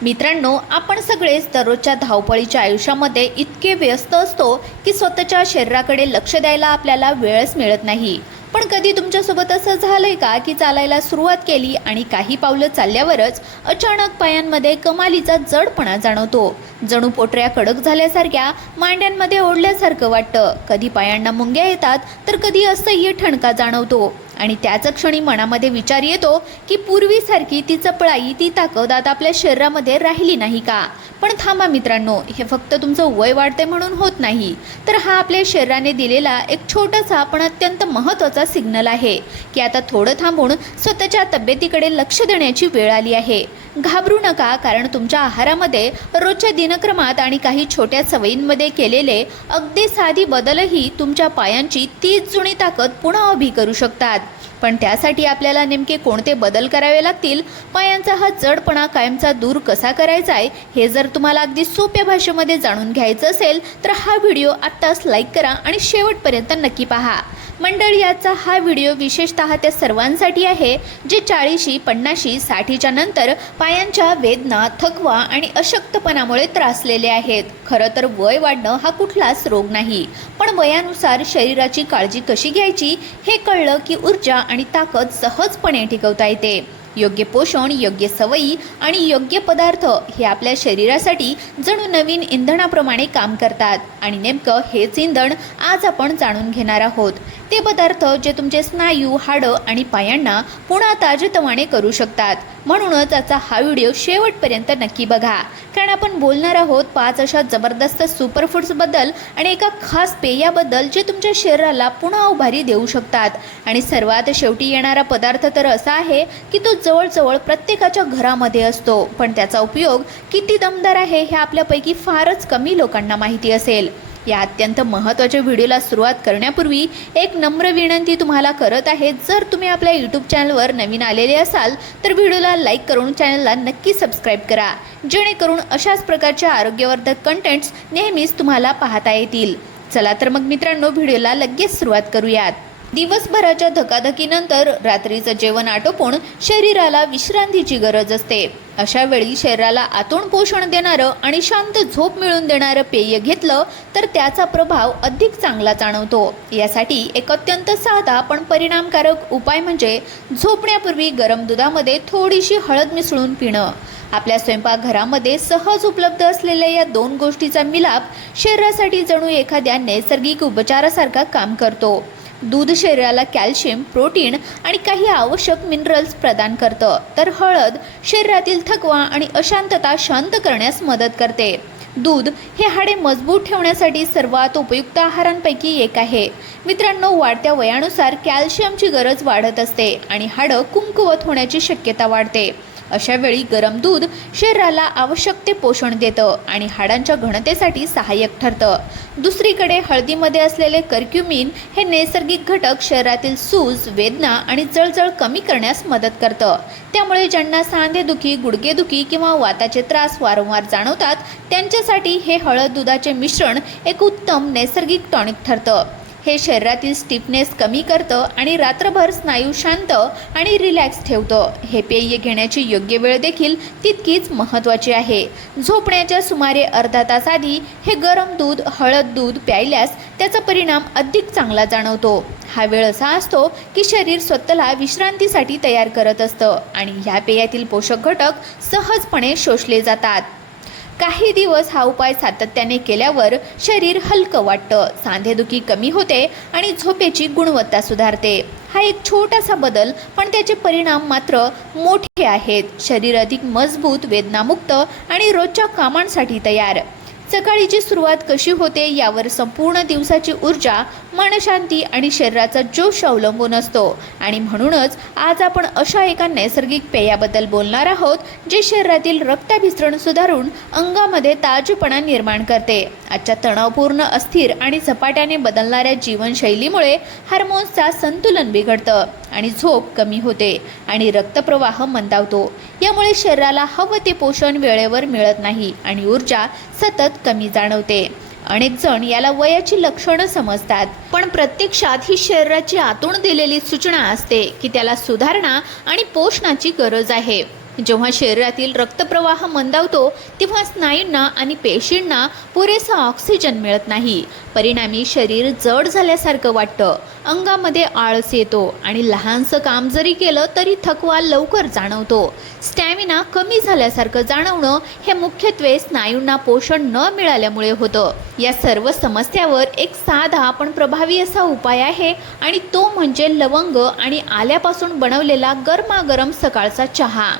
मित्रांनो, आपण सगळेच दररोजच्या धावपळीच्या आयुष्यामध्ये इतके व्यस्त असतो की स्वतःच्या शरीराकडे लक्ष द्यायला आपल्याला वेळच मिळत नाही। पण कधी तुमच्यासोबत असं झालंय का की चालायला सुरुवात केली आणि काही पावलं चालल्यावरच अचानक पायांमध्ये कमालीचा जडपणा जाणवतो, जणू पोटऱ्या कडक झाल्यासारख्या, मांड्यांमध्ये ओढल्यासारखं वाटतं। कधी पायांना मुंग्या येतात तर कधी असह्य ठणका जाणवतो आणि त्याच क्षणी मनामध्ये विचार येतो की पूर्वीसारखी ती चपळाई, ती ताकद आता आपल्या शरीरामध्ये राहिली नाही का। पण थांबा मित्रांनो, हे फक्त तुमचं वय वाढते म्हणून होत नाही, तर हा आपल्या शरीराने दिलेला एक छोटासा पण अत्यंत महत्त्वाचा सिग्नल आहे की आता थोडं थांबून स्वतःच्या तब्येतीकडे लक्ष देण्याची वेळ आली आहे। घाबरू नका, कारण तुमच्या आहारामध्ये, रोजच्या दिनक्रमात आणि काही छोट्या सवयींमध्ये केलेले अगदी साधी बदलही तुमच्या पायांची तीच जुनी ताकद पुन्हा उभी करू शकतात। पण त्यासाठी आपल्याला नेमके कोणते बदल करावे लागतील, पायांचा हा जडपणा कायमचा दूर कसा करायचा आहे, हे जर तुम्हाला अगदी सोप्या भाषेमध्ये जाणून घ्यायचं असेल तर हा व्हिडिओ आत्ताच लाईक करा आणि शेवटपर्यंत नक्की पहा। मंडळी, याचा हा व्हिडिओ विशेषतः त्या सर्वांसाठी आहे जे 40, 50, 60च्या नंतर पायांच्या वेदना, थकवा आणि अशक्तपणामुळे त्रासलेले आहेत। खरं तर वय वाढणं हा कुठलाच रोग नाही, पण वयानुसार शरीराची काळजी कशी घ्यायची हे कळलं की ऊर्जा आणि ताकद सहजपणे टिकवता येते। योग्य पोषण, योग्य सवयी आणि योग्य पदार्थ हे आपल्या शरीरासाठी जणू नवीन इंधनाप्रमाणे काम करतात आणि नेमकं हेच इंधन आज आपण जाणून घेणार आहोत। ते पदार्थ जे तुमचे स्नायू, हाडं आणि पायांना पुन्हा ताजेतवाने करू शकतात। म्हणूनच आजचा हा व्हिडिओ शेवटपर्यंत नक्की बघा, कारण आपण बोलणार आहोत 5 अशा जबरदस्त सुपरफूड्सबद्दल आणि एका खास पेयाबद्दल जे तुमच्या शरीराला पुन्हा उभारी देऊ शकतात। आणि सर्वात शेवटी येणारा पदार्थ तर असा आहे की तो जवळजवळ प्रत्येकाच्या घरामध्ये असतो, पण त्याचा उपयोग किती दमदार आहे हे आपल्यापैकी फारच कमी लोकांना माहिती असेल। या अत्यंत महत्त्वाच्या व्हिडिओला सुरुवात करण्यापूर्वी एक नम्र विनंती तुम्हाला करत आहे, जर तुम्ही आपल्या यूट्यूब चॅनलवर नवीन आलेले असाल तर व्हिडिओला लाईक करून चॅनलला नक्की सबस्क्राईब करा, जेणेकरून अशाच प्रकारच्या आरोग्यवर्धक कंटेंट्स नेहमीच तुम्हाला पाहता येतील। चला तर मग मित्रांनो, व्हिडिओला लगेच सुरुवात करूयात। दिवसभराच्या धकाधकीनंतर रात्रीचं जेवण आटोपून शरीराला विश्रांतीची गरज असते। अशा वेळी शरीराला आतून पोषण देणारं आणि शांत झोप मिळवून देणारं पेय घेतलं तर त्याचा प्रभाव अधिक चांगला जाणवतो। यासाठी एक अत्यंत साधा पण परिणामकारक उपाय म्हणजे झोपण्यापूर्वी गरम दुधामध्ये थोडीशी हळद मिसळून पिणं। आपल्या स्वयंपाकघरामध्ये सहज उपलब्ध असलेल्या या 2 गोष्टीचा मिलाप शरीरासाठी जणू एखाद्या नैसर्गिक उपचारासारखा काम करतो। दूध शरीराला कॅल्शियम, प्रोटीन आणि काही आवश्यक मिनरल्स प्रदान करतं, तर हळद शरीरातील थकवा आणि अशांतता शांत करण्यास मदत करते। दूध हे हाडे मजबूत ठेवण्यासाठी सर्वात उपयुक्त आहारांपैकी एक आहे। मित्रांनो, वाढत्या वयानुसार कॅल्शियमची गरज वाढत असते आणि हाडं कमकुवत होण्याची शक्यता वाढते। अशा वेळी गरम दूध शरीराला आवश्यक ते पोषण देतं आणि हाडांच्या घनतेसाठी सहाय्यक ठरतं। दुसरीकडे हळदीमध्ये असलेले कर्क्युमिन हे नैसर्गिक घटक शरीरातील सूज, वेदना आणि जळजळ कमी करण्यास मदत करतं। त्यामुळे ज्यांना सांधेदुखी, गुडघेदुखी किंवा वाताचे त्रास वारंवार जाणवतात त्यांच्यासाठी हे हळद दुधाचे मिश्रण एक उत्तम नैसर्गिक टॉनिक ठरतं। हे शरीरातील स्टिफनेस कमी करतं आणि रात्रभर स्नायू शांत आणि रिलॅक्स ठेवतं। हे पेय घेण्याची योग्य वेळ देखील तितकीच महत्त्वाची आहे। झोपण्याच्या सुमारे अर्धा तास आधी हे गरम दूध, हळद दूध प्यायल्यास त्याचा परिणाम अधिक चांगला जाणवतो। हा वेळ असा असतो की शरीर स्वतःला विश्रांतीसाठी तयार करत असतं आणि ह्या पेयातील पोषक घटक सहजपणे शोषले जातात। काही दिवस हा उपाय सातत्याने केल्यावर शरीर हलकं वाटतं, सांधेदुखी कमी होते आणि झोपेची गुणवत्ता सुधारते। हा एक छोटासा बदल, पण त्याचे परिणाम मात्र मोठे आहेत। शरीर अधिक मजबूत, वेदनामुक्त आणि रोजच्या कामांसाठी तयार। सकाळीची सुरुवात कशी होते यावर संपूर्ण दिवसाची ऊर्जा, मनशांती आणि शरीराचा जोश अवलंबून असतो आणि म्हणूनच आज आपण अशा एका नैसर्गिक पेयाबद्दल बोलणार आहोत जे शरीरातील रक्ताभिसरण सुधारून अंगामध्ये ताजेपणा निर्माण करते। आजच्या तणावपूर्ण, अस्थिर आणि झपाट्याने बदलणाऱ्या जीवनशैलीमुळे हार्मोन्सचा संतुलन बिघडतं आणि झोप कमी होते आणि रक्तप्रवाह मंदावतो। यामुळे शरीराला हवं ते पोषण वेळेवर मिळत नाही आणि ऊर्जा सतत कमी जाणवते। अनेक जण याला वयाची लक्षणं समजतात, पण प्रत्यक्षात ही शरीराची आतून दिलेली सूचना असते की त्याला सुधारणा आणि पोषणाची गरज आहे। जेव्हा शरीरातील रक्तप्रवाह मंदावतो तेव्हा स्नायूंना आणि पेशींना पुरेसा ऑक्सिजन मिळत नाही. परिणामी शरीर जड झाल्यासारखं वाटतं, अंगामध्ये आळस येतो आणि लहानसं काम जरी केलं तरी थकवा लवकर जाणवतो. स्टॅमिना कमी झाल्यासारखं जाणवणं हे मुख्यत्वे स्नायूंना पोषण न मिळाल्यामुळे होतं. या सर्व समस्यावर एक साधा पण प्रभावी असा उपाय आहे आणि तो म्हणजे लवंग आणि आल्यापासून बनवलेला गरमागरम सकाळचा चहा.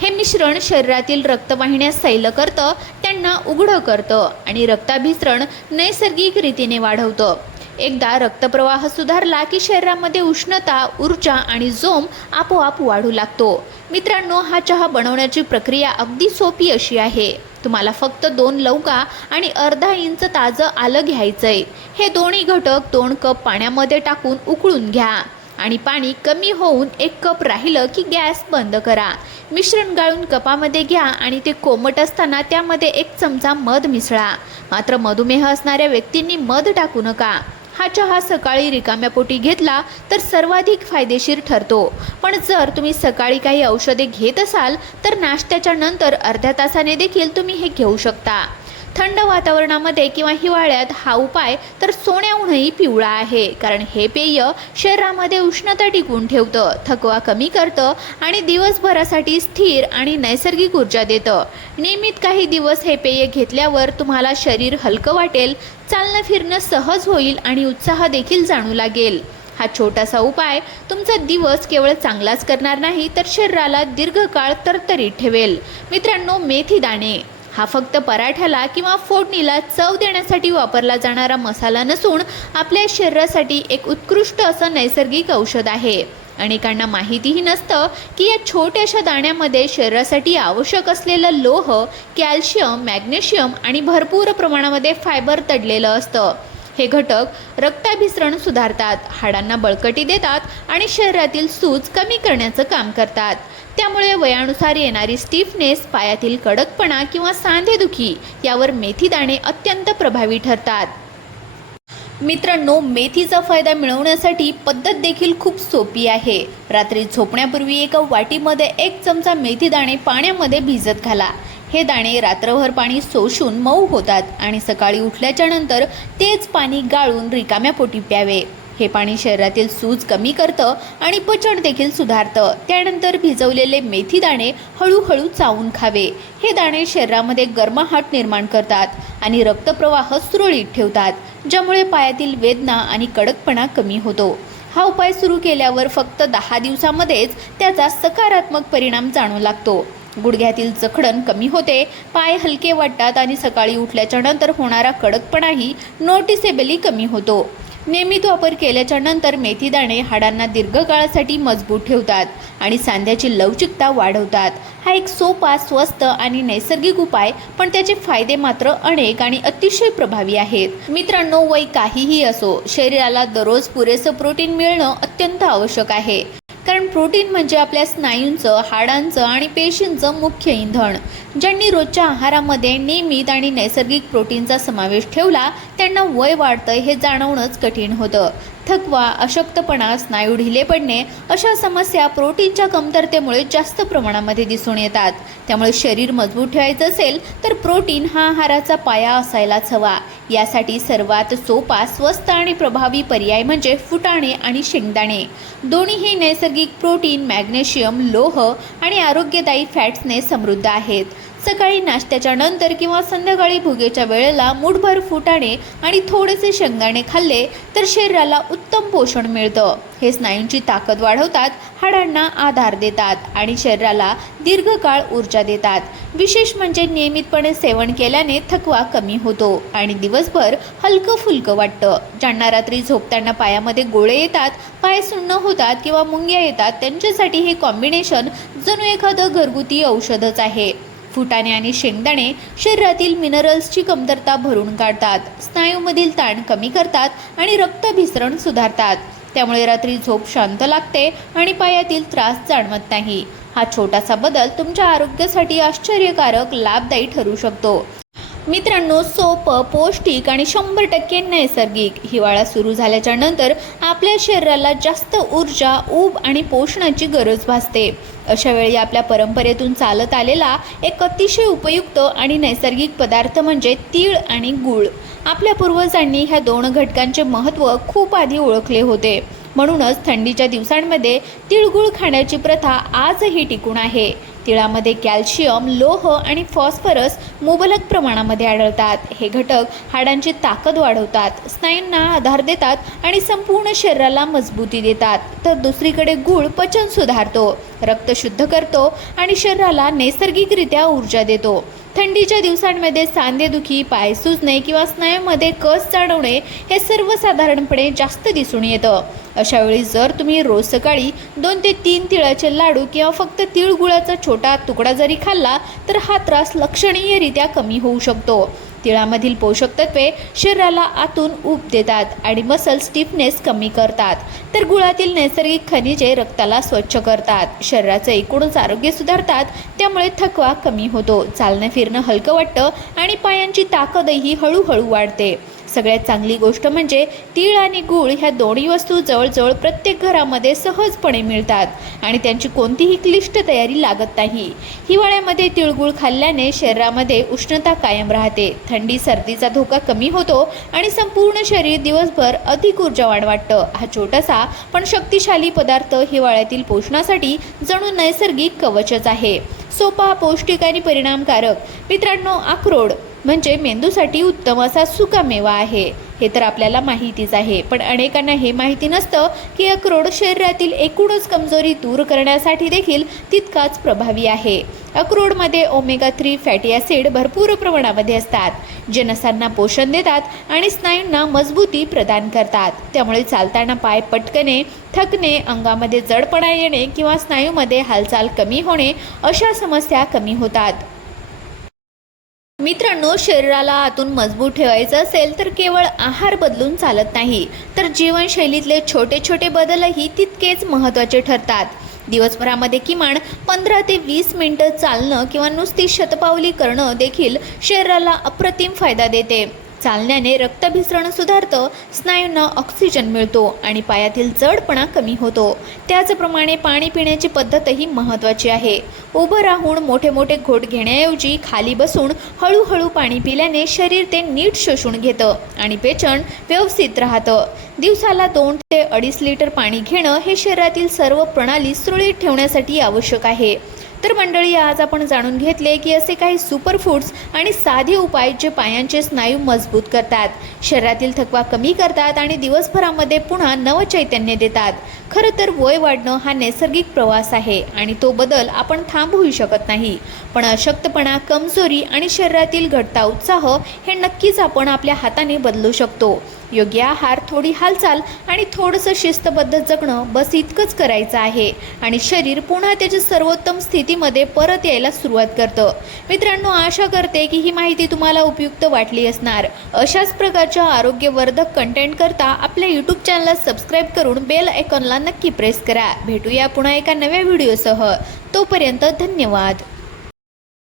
हे मिश्रण शरीरातील रक्तवाहिन्या सैल करतं, त्यांना उघडं करतं आणि रक्ताभिसरण नैसर्गिक रीतीने वाढवतं. एकदा रक्तप्रवाह सुधारला की शरीरामध्ये उष्णता, ऊर्जा आणि जोम आपोआप वाढू लागतो. मित्रांनो, हा चहा बनवण्याची प्रक्रिया अगदी सोपी अशी आहे. तुम्हाला फक्त 2 लवंगा आणि अर्धा इंच ताजं आलं घ्यायचंय. हे दोन्ही घटक 2 कप पाण्यामध्ये टाकून उकळून घ्या आणि पाणी कमी होऊन 1 कप राहिलं की गॅस बंद करा. मिश्रण गाळून कपामध्ये घ्या आणि ते कोमट असताना त्यामध्ये 1 चमचा मध मिसळा. मात्र मधुमेह असणाऱ्या व्यक्तींनी मध टाकू नका. हा चहा सकाळी रिकाम्या पोटी घेतला तर सर्वाधिक फायदेशीर ठरतो. पण जर तुम्ही सकाळी काही औषधे घेत असाल तर नाश्त्याच्या नंतर अर्ध्या तासाने देखील तुम्ही हे घेऊ शकता. थंड वातावरणामध्ये किंवा हिवाळ्यात हा उपाय तर सोन्याहूनही पिवळा आहे, कारण हे पेय शरीरामध्ये उष्णता टिकवून ठेवतं, थकवा कमी करतं आणि दिवसभरासाठी स्थिर आणि नैसर्गिक ऊर्जा देतं. नियमित काही दिवस हे पेय घेतल्यावर तुम्हाला शरीर हलकं वाटेल, चालणं फिरणं सहज होईल आणि उत्साह देखील जाणू लागेल. हा छोटासा उपाय तुमचा दिवस केवळ चांगलाच करणार नाही तर शरीराला दीर्घकाळ तरतरीत ठेवेल. मित्रांनो, मेथी दाणे हा फक्त पराठ्याला किंवा फोडणीला चव देण्यासाठी वापरला जाणारा मसाला नसून आपल्या शरीरासाठी एक उत्कृष्ट असं नैसर्गिक औषध आहे. अनेकांना माहितीही नसतं की या छोट्याशा दाण्यामध्ये शरीरासाठी आवश्यक असलेलं लोह, कॅल्शियम, मॅग्नेशियम आणि भरपूर प्रमाणामध्ये फायबर दडलेलं असतं. हे घटक रक्ताभिसरण सुधारतात, हाडांना बळकटी देतात आणि शरीरातील सूज कमी करण्याचं काम करतात. त्यामुळे वयानुसार येणारी स्टिफनेस, पायातील कडकपणा किंवा सांधेदुखी यावर मेथी दाणे अत्यंत प्रभावी ठरतात. मित्रांनो, मेथीचा फायदा मिळवण्यासाठी पद्धत देखील खूप सोपी आहे. रात्री झोपण्यापूर्वी एका वाटीमध्ये 1 चमचा मेथी दाणे पाण्यामध्ये भिजत घाला. हे दाणे रात्रभर पाणी शोषून मऊ होतात आणि सकाळी उठल्याच्या नंतर तेच पाणी गाळून रिकाम्या पोटी प्यावे. हे पाणी शरीरातील सूज कमी करतं आणि पचन देखील सुधारतं. त्यानंतर भिजवलेले मेथी दाणे हळूहळू चावून खावे. हे दाणे शरीरामध्ये गरमाहट निर्माण करतात आणि रक्तप्रवाह सुरळीत ठेवतात, ज्यामुळे पायातील वेदना आणि कडकपणा कमी होतो. हा उपाय सुरू केल्यावर फक्त 10 दिवसामध्येच त्याचा सकारात्मक परिणाम जाणवू लागतो. गुडघ्यातील जखडण कमी होते, पाय हलके वाटतात आणि सकाळी उठल्याच्या नंतर होणारा कडकपणाही नोटिसेबली कमी होतो. नियमित वापर केल्याच्या नंतर मेथी दाणे हाडांना दीर्घकाळासाठी मजबूत ठेवतात आणि सांध्याची लवचिकता वाढवतात. हा एक सोपा, स्वस्त आणि नैसर्गिक उपाय, पण त्याचे फायदे मात्र अनेक आणि अतिशय प्रभावी आहेत. मित्रांनो, वय काहीही असो, शरीराला दररोज पुरेसं प्रोटीन मिळणं अत्यंत आवश्यक आहे. कारण प्रोटीन म्हणजे आपल्या स्नायूंचं, हाडांचं आणि पेशींचं मुख्य इंधन. ज्यांनी रोजच्या आहारामध्ये नियमित आणि नैसर्गिक प्रोटीनचा समावेश ठेवला त्यांना वय वाढतं हे जाणवणंच कठीण होतं. थकवा, अशक्तपणा, स्नायू ढिले पडणे अशा समस्या प्रोटीनच्या कमतरतेमुळे जास्त प्रमाणामध्ये दिसून येतात. त्यामुळे शरीर मजबूत ठेवायचं असेल तर प्रोटीन हा आहाराचा पाया असायलाच हवा. यासाठी सर्वात सोपा, स्वस्त आणि प्रभावी पर्याय म्हणजे फुटाणे आणि शेंगदाणे. दोन्हीही नैसर्गिक प्रोटीन, मॅग्नेशियम, लोह आणि आरोग्यदायी फॅट्सने समृद्ध आहेत. सकाळी नाश्त्याच्या नंतर किंवा संध्याकाळी भुगेच्या वेळेला मूठभर फुटाणे आणि थोडेसे शेंगदाणे खाल्ले तर शरीराला उत्तम पोषण मिळतं. हे स्नायूंची ताकद वाढवतात, हाडांना आधार देतात आणि शरीराला दीर्घकाळ ऊर्जा देतात. विशेष म्हणजे नियमितपणे सेवन केल्याने थकवा कमी होतो आणि दिवसभर हलकं फुलकं वाटतं. ज्यांना रात्री झोपताना पायामध्ये गोळे येतात, पाय सुन्न होतात किंवा मुंग्या येतात, त्यांच्यासाठी हे कॉम्बिनेशन जणू एखादं घरगुती औषधच आहे. फुटाणे आणि शेंगदाणे शरीरातील मिनरल्सची कमतरता भरून काढतात, स्नायूमधील ताण कमी करतात आणि रक्तभिसरण सुधारतात. त्यामुळे रात्री झोप शांत लागते आणि पायातील त्रास जाणवत नाही. हा छोटासा बदल तुमच्या आरोग्यासाठी आश्चर्यकारक लाभदायी ठरू शकतो. मित्रांनो, सोपं, पौष्टिक आणि 100% नैसर्गिक हिवाळा सुरू झाल्याच्या नंतर आपल्या शरीराला जास्त ऊर्जा, ऊब आणि पोषणाची गरज भासते. अशा वेळी आपल्या परंपरेतून चालत आलेला एक अतिशय उपयुक्त आणि नैसर्गिक पदार्थ म्हणजे तीळ आणि गूळ. आपल्या पूर्वजांनी ह्या दोन घटकांचे महत्त्व खूप आधी ओळखले होते. म्हणूनच थंडीच्या दिवसांमध्ये तिळगुळ खाण्याची प्रथा आजही टिकून आहे. तिळामध्ये कॅल्शियम, लोह आणि फॉस्फरस मुबलक प्रमाणामध्ये आढळतात. हे घटक हाडांची ताकद वाढवतात, स्नायूंना आधार देतात आणि संपूर्ण शरीराला मजबूती देतात. तर दुसरीकडे गूळ पचन सुधारतो, रक्त शुद्ध करतो आणि शरीराला नैसर्गिकरित्या ऊर्जा देतो. थंडीच्या दिवसांमध्ये सांधेदुखी, पाय सुजणे किंवा स्नायूमध्ये कस जाणवणे हे सर्वसाधारणपणे जास्त दिसून येतं. अशा वेळी जर तुम्ही रोज सकाळी 2 ते 3 तिळाचे लाडू किंवा फक्त तिळगुळाचा छोटा तुकडा जरी खाल्ला तर हा त्रास लक्षणीयरित्या कमी होऊ शकतो. तिळामधील पोषक तत्वे शरीराला आतून ऊब देतात आणि मसल स्टिफनेस कमी करतात, तर गुळातील नैसर्गिक खनिजे रक्ताला स्वच्छ करतात, शरीराचं एकूणच आरोग्य सुधारतात. त्यामुळे थकवा कमी होतो, चालणं फिरणं हलकं वाटतं आणि पायांची ताकदही हळूहळू वाढते. सगळ्यात चांगली गोष्ट म्हणजे तीळ आणि गूळ ह्या दोन्ही वस्तू जवळजवळ प्रत्येक घरामध्ये सहजपणे मिळतात आणि त्यांची कोणतीही क्लिष्ट तयारी लागत नाही. हिवाळ्यामध्ये तिळगुळ खाल्ल्याने शरीरामध्ये उष्णता कायम राहते, थंडी सर्दीचा धोका कमी होतो आणि संपूर्ण शरीर दिवसभर अधिक ऊर्जावान वाटतं. हा छोटासा पण शक्तिशाली पदार्थ हिवाळ्यातील पोषणासाठी जणू नैसर्गिक कवचच आहे. सोपा, पौष्टिक आणि परिणामकारक. मित्रांनो, अक्रोड म्हणजे मेंदूसाठी उत्तम असा सुकामेवा आहे, हे तर आपल्याला माहितीच आहे. पण अनेकांना हे माहिती नसतं की अक्रोड शरीरातील एकूणच कमजोरी दूर करण्यासाठी देखील तितकाच प्रभावी आहे. अक्रोडमध्ये ओमेगा 3 फॅटी ॲसिड भरपूर प्रमाणामध्ये असतात, जे नसांना पोषण देतात आणि स्नायूंना मजबूती प्रदान करतात. त्यामुळे चालताना पाय पटकणे, थकणे, अंगामध्ये जडपणा येणे किंवा स्नायूमध्ये हालचाल कमी होणे अशा समस्या कमी होतात. मित्रांनो, शरीराला आतून मजबूत ठेवायचं असेल तर केवळ आहार बदलून चालत नाही, तर जीवनशैलीतले छोटे छोटे बदलही तितकेच महत्त्वाचे ठरतात. दिवसभरामध्ये किमान 15 ते 20 मिनिटं चालणं किंवा नुसती शतपावली करणं देखील शरीराला अप्रतिम फायदा देते. चालण्याने रक्तभिसरण सुधारतं, स्नायूंना ऑक्सिजन मिळतो आणि पायातील जडपणा कमी होतो. त्याचप्रमाणे पाणी पिण्याची पद्धतही महत्त्वाची आहे. उभं राहून मोठे मोठे घोट घेण्याऐवजी खाली बसून हळूहळू पाणी पिल्याने शरीर ते नीट शोषून घेतं आणि पेचन व्यवस्थित राहतं. दिवसाला 2 ते 2.5 लिटर पाणी घेणं हे शरीरातील सर्व प्रणाली सुरळीत ठेवण्यासाठी आवश्यक आहे. तर मंडळी, आज आपण जाणून घेतले की असे काही सुपरफूड्स आणि साधे उपाय जे पायांचे स्नायू मजबूत करतात, शरीरातील थकवा कमी करतात आणि दिवसभरामध्ये पुन्हा नवचैतन्य देतात. खरं तर वय वाढणं हा नैसर्गिक प्रवास आहे आणि तो बदल आपण थांबवू शकत नाही. पण अशक्तपणा, कमजोरी आणि शरीरातील घटता उत्साह हे नक्कीच आपण आपल्या हाताने बदलू शकतो. योग्य आहार, थोडी हालचाल आणि थोडंसं शिस्तबद्ध जगणं, बस इतकंच करायचं आहे आणि शरीर पुन्हा त्याच्या सर्वोत्तम स्थितीमध्ये परत यायला सुरुवात करतं. मित्रांनो, आशा करते की ही माहिती तुम्हाला उपयुक्त वाटली असणार. अशाच प्रकारच्या आरोग्यवर्धक कंटेंट करता आपल्या यूट्यूब चॅनलला सबस्क्राईब करून बेल आयकॉनला नक्की प्रेस करा. भेटूया पुन्हा एका नव्या व्हिडिओसह. तोपर्यंत धन्यवाद.